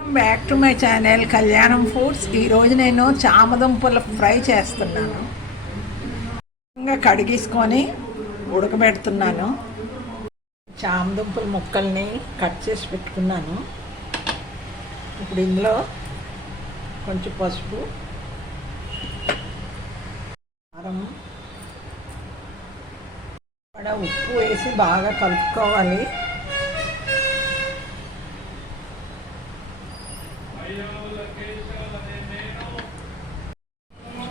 Welcome back to my channel కళ్యాణం foods. ఈరోజు నేను చామదుంపల ఫ్రై చేస్తున్నాను. ఇంకా కడిగేసుకొని ఉడకబెడుతున్నాను. చామదుంపల ముక్కల్ని కట్ చేసి పెట్టుకున్నాను. ఇప్పుడు ఇందులో కొంచెం పసుపు, కారం, ఉప్పు వేసి బాగా కలుపుకోవాలి.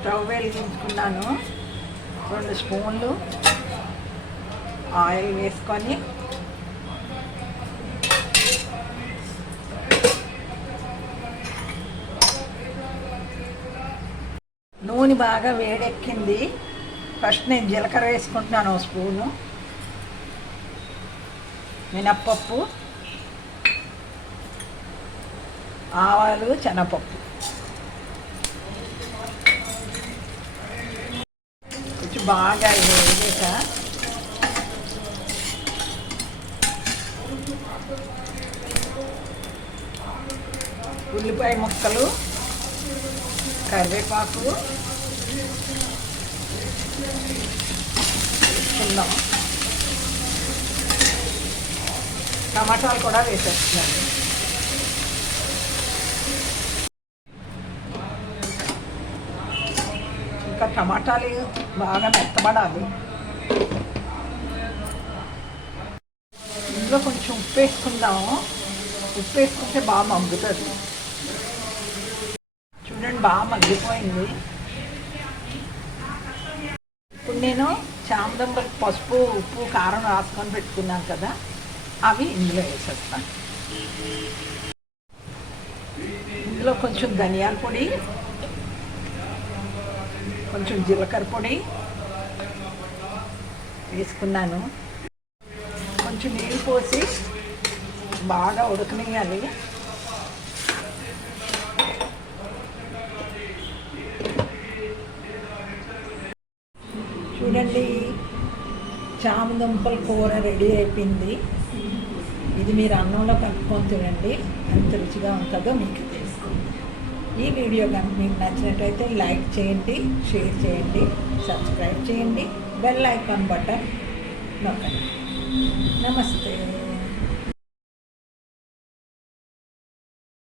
స్టవ్ వెలిగించుకున్నాను. 2 స్పూన్లు ఆయిల్ వేసుకొని నూనె బాగా వేడెక్కింది. ఫస్ట్ నేను జీలకర్ర వేసుకుంటున్నాను 1 స్పూను, మినప్పప్పు, ఆవాలు, శనగపప్పు. కొంచెం బాగా వేసాక ఉల్లిపాయ ముక్కలు, కరివేపాకు వేసుకుందాం. టమాటాలు కూడా వేసేస్తున్నాను. ఇంకా టమాటాలు బాగా మెత్తబడాలి. ఇందులో కొంచెం ఉప్పు వేసుకుందాము. ఉప్పు వేసుకుంటే బాగా మగ్గుతుంది. చూడండి, బాగా మగ్గిపోయింది. ఇప్పుడు నేను చామదుంపలకు పసుపు, ఉప్పు, కారం రాసుకొని పెట్టుకున్నాను కదా, అవి ఇందులో వేసేస్తాను. ఇందులో కొంచెం ధనియాల పొడి, కొంచెం జీలకర్ర పొడి వేసుకున్నాను. కొంచెం నీళ్ళు పోసి బాగా ఉడకనియాలి. చూడండి, చామదుంపల కూర రెడీ అయిపోయింది. ఇది మీరు అన్నంలో కలుపుకొని తినండి. ఎంత రుచిగా ఉంటుందో మీకు తెలుస్తుంది. ఈ వీడియో కనుక మీకు నచ్చినట్లయితే లైక్ చేయండి, షేర్ చేయండి, సబ్స్క్రైబ్ చేయండి, బెల్ ఐకాన్ బటన్ నొక్కండి. నమస్తే.